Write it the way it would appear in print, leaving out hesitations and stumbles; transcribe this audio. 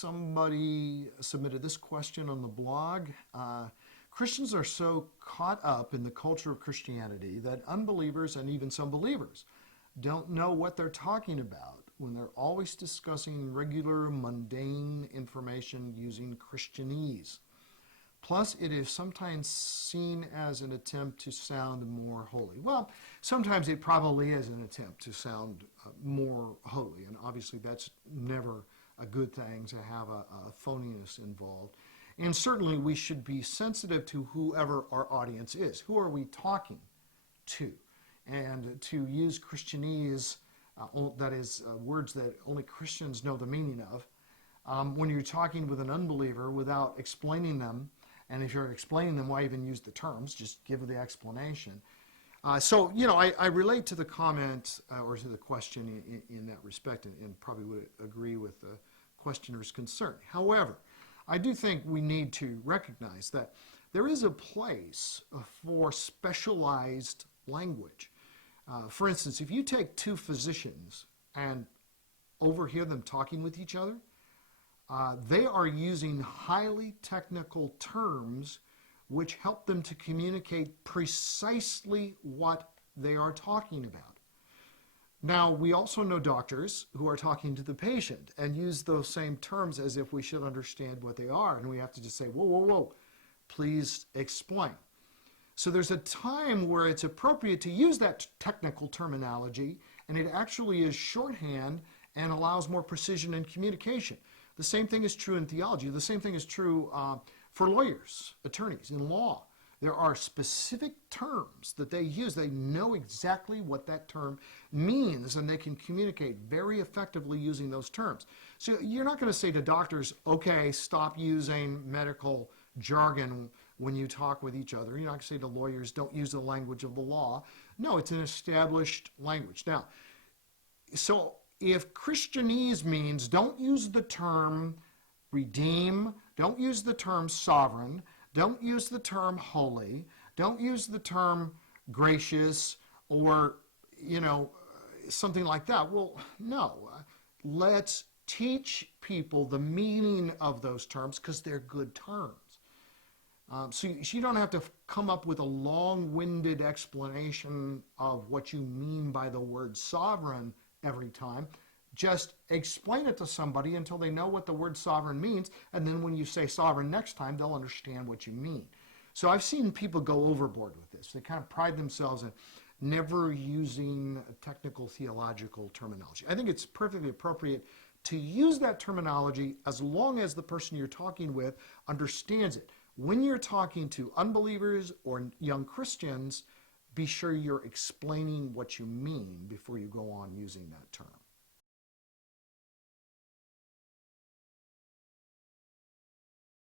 somebody submitted this question on the blog. Christians are so caught up in the culture of Christianity that unbelievers and even some believers don't know what they're talking about when they're always discussing regular mundane information using Christianese. Plus, it is sometimes seen as an attempt to sound more holy. Well, sometimes it probably is an attempt to sound more holy, and obviously that's never a good thing to have a phoniness involved. And certainly we should be sensitive to whoever our audience is. Who are we talking to? And to use Christianese, that is words that only Christians know the meaning of, when you're talking with an unbeliever without explaining them, and if you're explaining them, why even use the terms? Just give the explanation. So, I relate to the comment or to the question in that respect, and probably would agree with the questioner's concern. However, I do think we need to recognize that there is a place for specialized language. For instance, if you take two physicians and overhear them talking with each other, they are using highly technical terms which help them to communicate precisely what they are talking about. Now, we also know doctors who are talking to the patient and use those same terms as if we should understand what they are, and we have to just say, whoa, whoa, whoa, please explain. So there's a time where it's appropriate to use that technical terminology, and it actually is shorthand and allows more precision in communication. The same thing is true in theology. The same thing is true for lawyers, attorneys, in law. There are specific terms that they use. They know exactly what that term means, and they can communicate very effectively using those terms. So you're not going to say to doctors, okay, stop using medical jargon when you talk with each other. You're not going to say to lawyers, don't use the language of the law. No, it's an established language. Now, so if Christianese means don't use the term redeem, don't use the term sovereign, don't use the term holy, don't use the term gracious, or, something like that. Well, no. Let's teach people the meaning of those terms because they're good terms. So you don't have to come up with a long-winded explanation of what you mean by the word sovereign every time. Just explain it to somebody until they know what the word sovereign means, and then when you say sovereign next time, they'll understand what you mean. So I've seen people go overboard with this. They kind of pride themselves in never using technical theological terminology. I think it's perfectly appropriate to use that terminology as long as the person you're talking with understands it. When you're talking to unbelievers or young Christians, be sure you're explaining what you mean before you go on using that term.